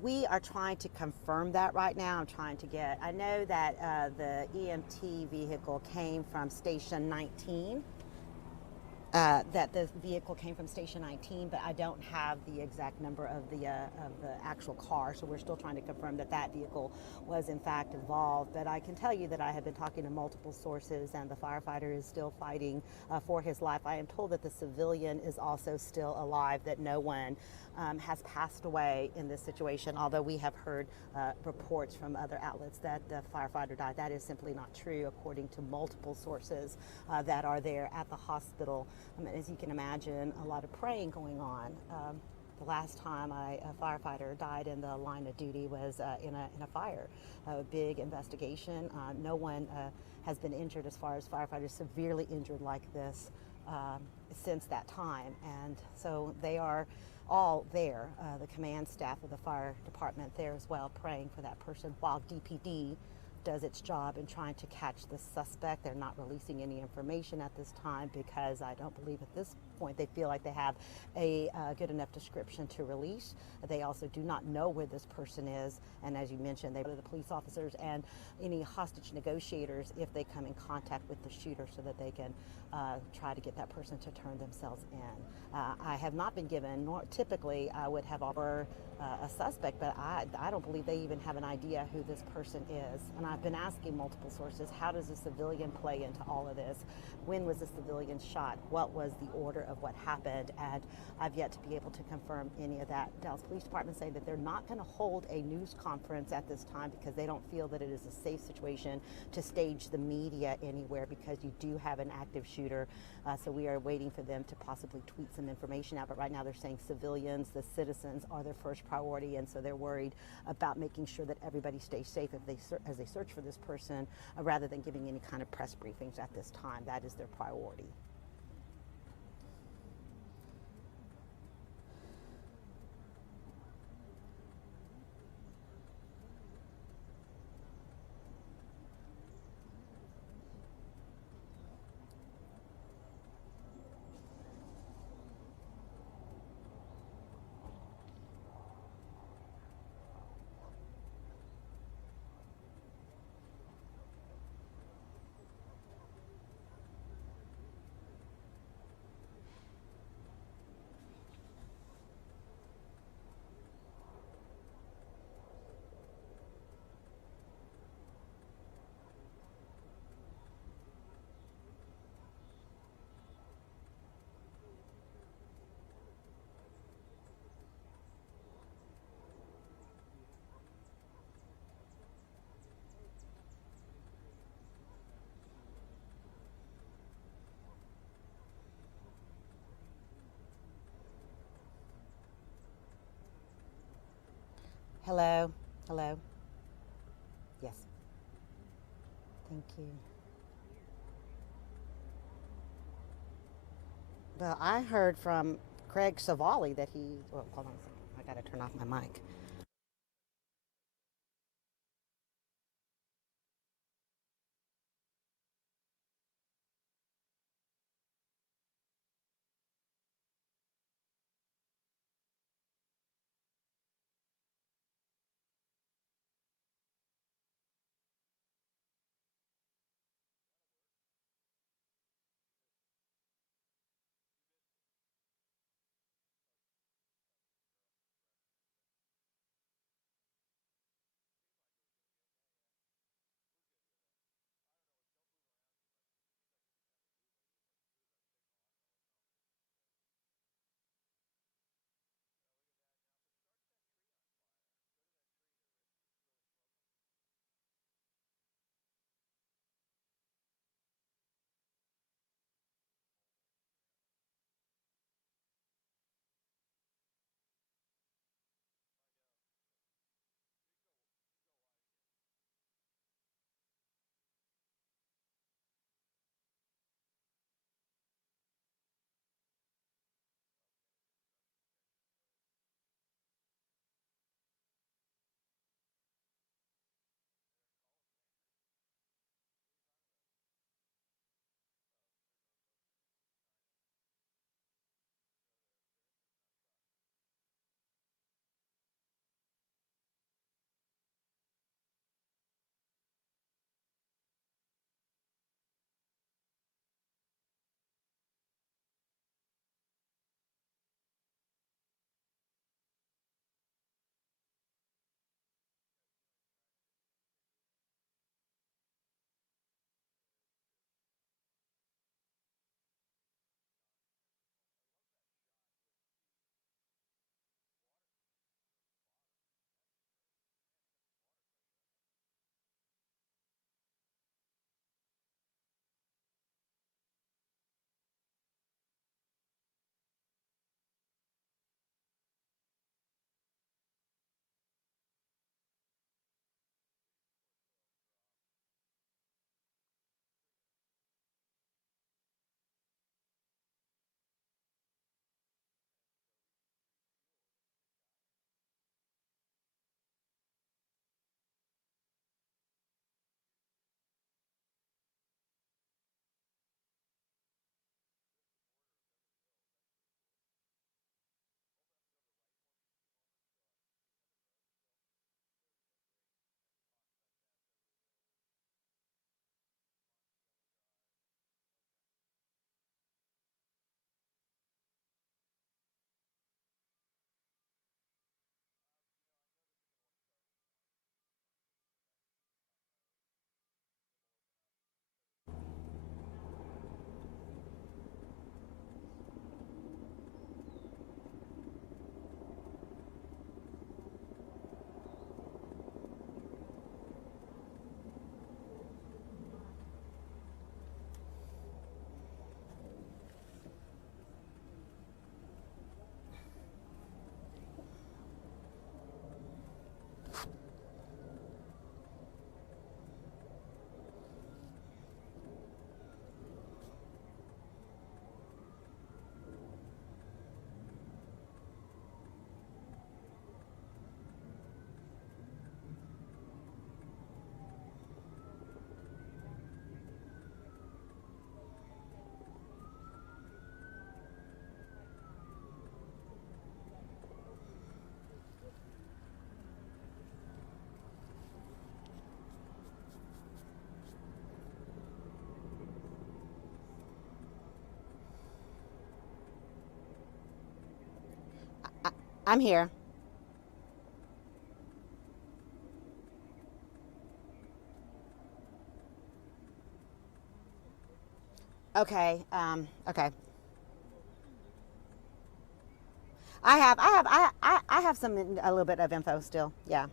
We are trying to confirm that right now. I'm trying to get, I know that the EMT vehicle came from Station 19, that the vehicle came from Station 19, but I don't have the exact number of the actual car, so we're still trying to confirm that that vehicle was in fact involved. But I can tell you that I have been talking to multiple sources, and the firefighter is still fighting for his life. I am told that the civilian is also still alive, that no one has passed away in this situation, although we have heard reports from other outlets that the firefighter died. That is simply not true, according to multiple sources that are there at the hospital. As you can imagine, a lot of praying going on. The last time a firefighter died in the line of duty was in a fire, a big investigation. No one has been injured as far as firefighters severely injured like this. since that time. And so they are all there, the command staff of the fire department there as well, praying for that person while DPD does its job in trying to catch the suspect. They're not releasing any information at this time because I don't believe at this point they feel like they have a good enough description to release. They also do not know where this person is, and as you mentioned, they go to the police officers and any hostage negotiators if they come in contact with the shooter so that they can try to get that person to turn themselves in. I have not been given, nor typically I would have offered a suspect, but I don't believe they even have an idea who this person is. And I've been asking multiple sources, how does a civilian play into all of this? When was the civilian shot? What was the order of what happened? And I've yet to be able to confirm any of that. Dallas Police Department saying that they're not going to hold a news conference at this time because they don't feel that it is a safe situation to stage the media anywhere because you do have an active shooter. So we are waiting for them to possibly tweet some information out. But right now they're saying civilians, the citizens, are their first priority, and so they're worried about making sure that everybody stays safe as they search for this person, rather than giving any kind of press briefings at this time. That is their priority. Hello? Hello? Yes. Thank you. Well, I heard from Craig Savali that he, well, hold on a second. I got to turn off my mic. I'm here. Okay. Okay. I have a little bit of info still. Yeah.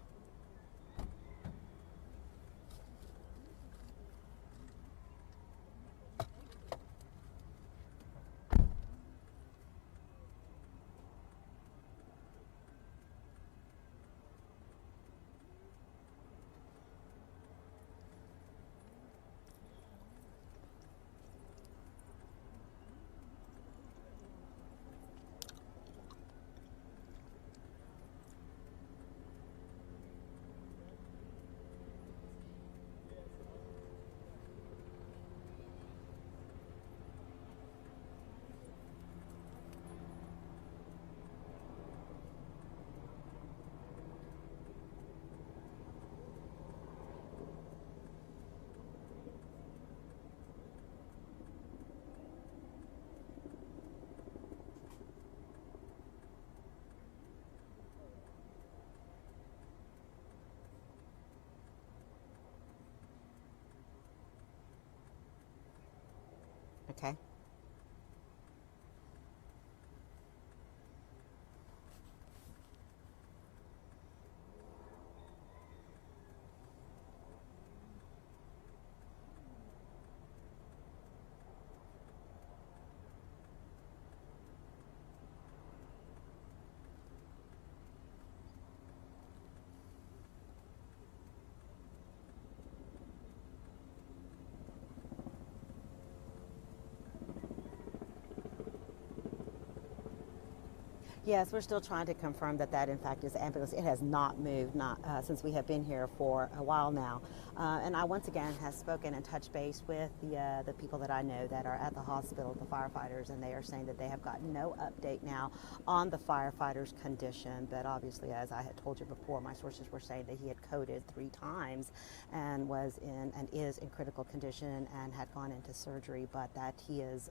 Okay. Yes, we're still trying to confirm that that in fact is ambulance. It has not moved, not since we have been here for a while now. And I once again have spoken and touched base with the people that I know that are at the hospital, the firefighters, and they are saying that they have gotten no update now on the firefighter's condition. But obviously, as I had told you before, my sources were saying that he had coded 3 times and was in and is in critical condition and had gone into surgery, but that he is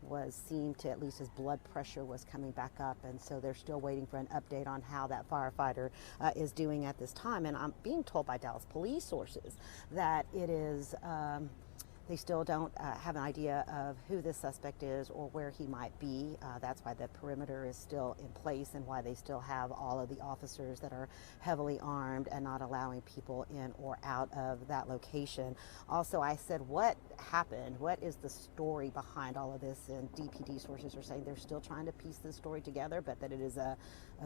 was seen to, at least his blood pressure was coming back up, and so they're still waiting for an update on how that firefighter is doing at this time. And I'm being told by Dallas police sources that it is they still don't have an idea of who this suspect is or where he might be. That's why the perimeter is still in place and why they still have all of the officers that are heavily armed and not allowing people in or out of that location. Also, I said, what happened? What is the story behind all of this? And DPD sources are saying they're still trying to piece this story together, but that it is a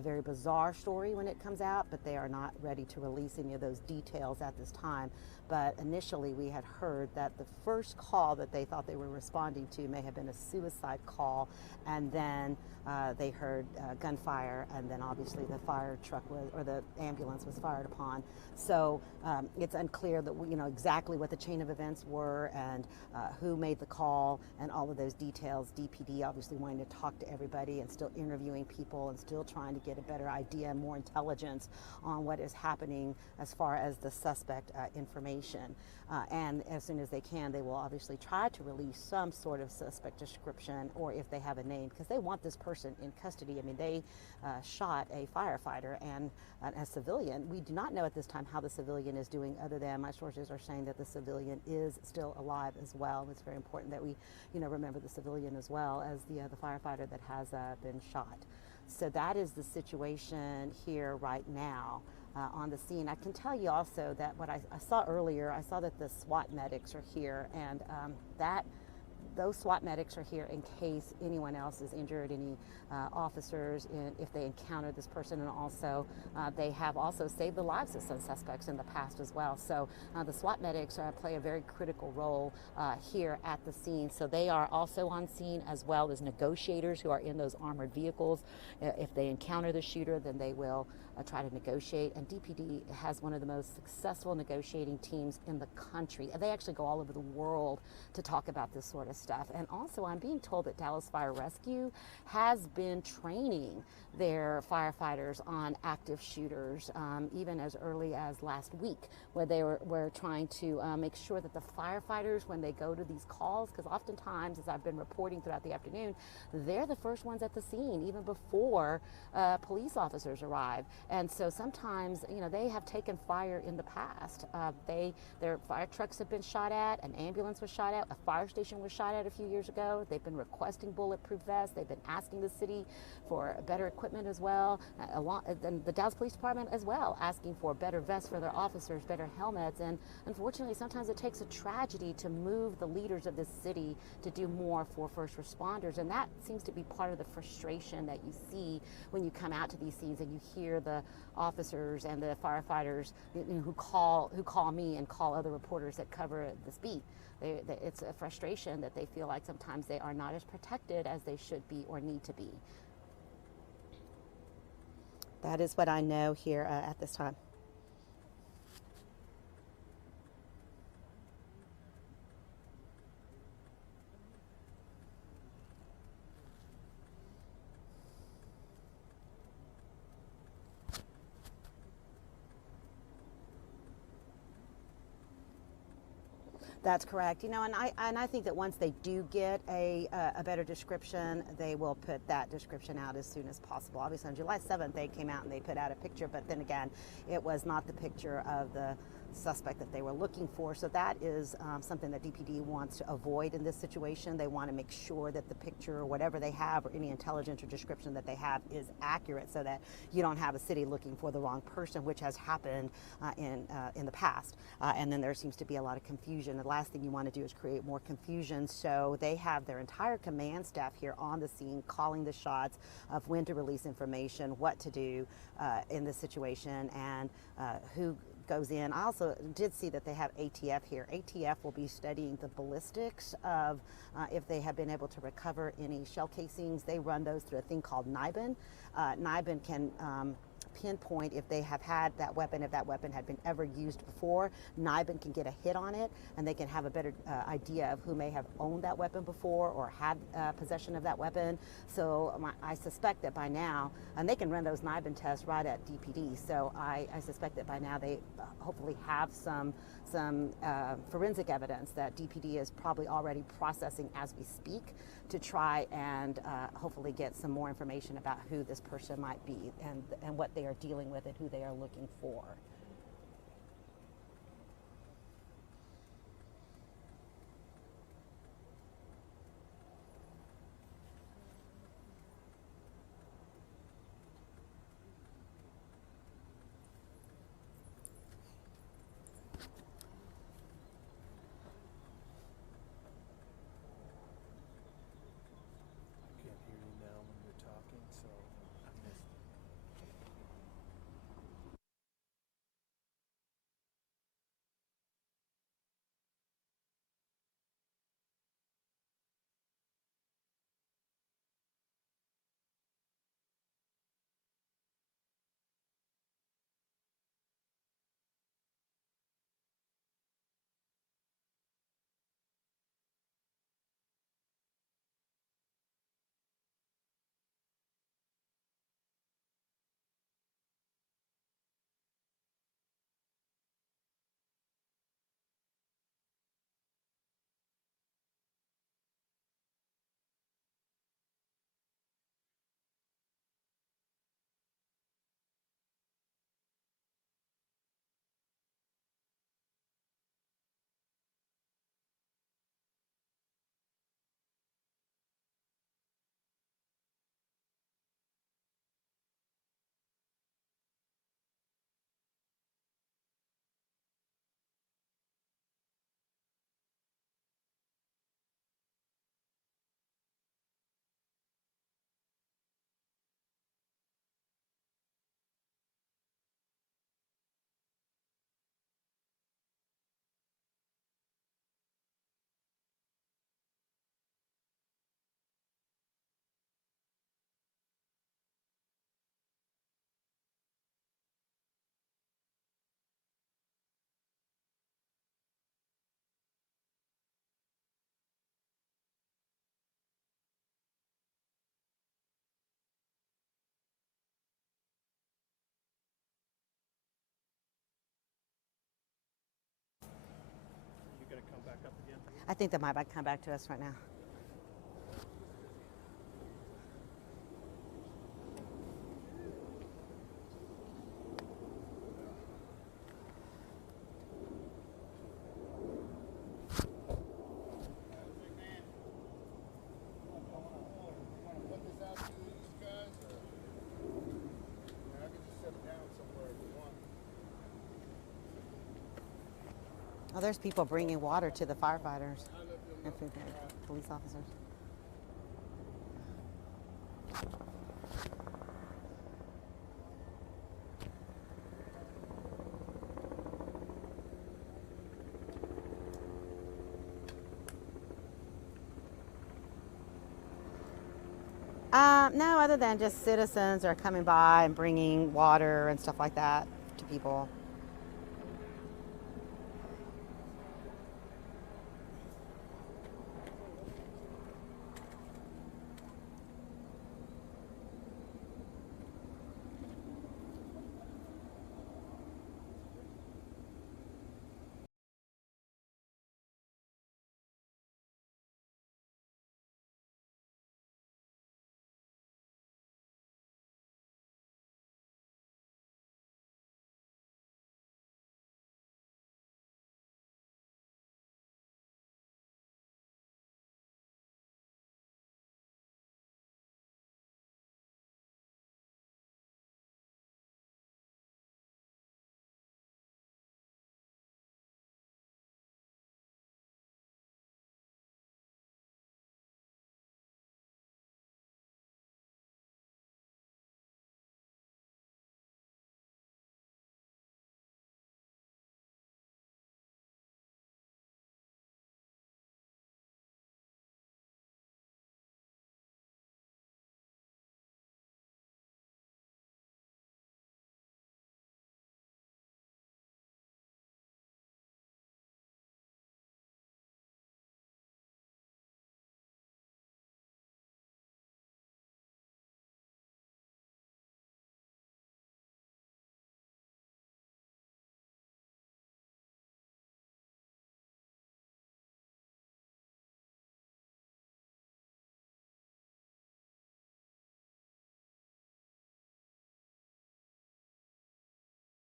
very bizarre story when it comes out, but they are not ready to release any of those details at this time. But initially we had heard that the first call that they thought they were responding to may have been a suicide call, and then they heard gunfire, and then obviously the fire truck or the ambulance was fired upon. So it's unclear that exactly what the chain of events were and who made the call and all of those details. DPD obviously wanting to talk to everybody and still interviewing people and still trying to get a better idea and more intelligence on what is happening as far as the suspect information. And as soon as they can, they will obviously try to release some sort of suspect description, or if they have a name, because they want this person in custody. I mean, they shot a firefighter and a civilian. We do not know at this time how the civilian is doing, other than my sources are saying that the civilian is still alive as well. It's very important that we, remember the civilian as well as the firefighter that has been shot. So that is the situation here right now. On the scene. I can tell you also that what I saw earlier, I saw that the SWAT medics are here, and those SWAT medics are here in case anyone else is injured, any officers, if they encounter this person, and also they have also saved the lives of some suspects in the past as well. So the SWAT medics play a very critical role here at the scene. So they are also on scene, as well as negotiators who are in those armored vehicles. If they encounter the shooter, then they will try to negotiate. And DPD has one of the most successful negotiating teams in the country. They actually go all over the world to talk about this sort of stuff. And also, I'm being told that Dallas Fire Rescue has been training their firefighters on active shooters, even as early as last week, where they were trying to make sure that the firefighters, when they go to these calls, because oftentimes, as I've been reporting throughout the afternoon, they're the first ones at the scene, even before police officers arrive. And so sometimes, they have taken fire in the past. Their fire trucks have been shot at, an ambulance was shot at, a fire station was shot at a few years ago. They've been requesting bulletproof vests. They've been asking the city for better equipment as well, and the Dallas Police Department as well, asking for better vests for their officers, better helmets. And unfortunately, sometimes it takes a tragedy to move the leaders of this city to do more for first responders. And that seems to be part of the frustration that you see when you come out to these scenes and you hear the officers and the firefighters who call me and call other reporters that cover this beat. It's a frustration that they feel like sometimes they are not as protected as they should be or need to be. That is what I know here at this time. That's correct. And I think that once they do get a better description, they will put that description out as soon as possible. Obviously, on July 7th, they came out and they put out a picture, but then again, it was not the picture of the suspect that they were looking for. So that is something that DPD wants to avoid in this situation. They want to make sure that the picture or whatever they have or any intelligence or description that they have is accurate, so that you don't have a city looking for the wrong person, which has happened in the past. And then there seems to be a lot of confusion. The last thing you want to do is create more confusion. So they have their entire command staff here on the scene calling the shots of when to release information, what to do in this situation, and who goes in. I also did see that they have ATF here. ATF will be studying the ballistics of if they have been able to recover any shell casings. They run those through a thing called NIBIN. NIBIN can pinpoint if they have had that weapon, if that weapon had been ever used before. NIBIN can get a hit on it, and they can have a better idea of who may have owned that weapon before or had possession of that weapon. So I suspect that by now, and they can run those NIBIN tests right at DPD, so I suspect that by now they hopefully have some forensic evidence that DPD is probably already processing as we speak, to try and hopefully get some more information about who this person might be and what they are dealing with and who they are looking for. I think that might come back to us right now. Put this out to these guys, or I can just set it down somewhere if you want. Oh, there's people bringing water to the firefighters and police officers. No, other than just citizens are coming by and bringing water and stuff like that to people.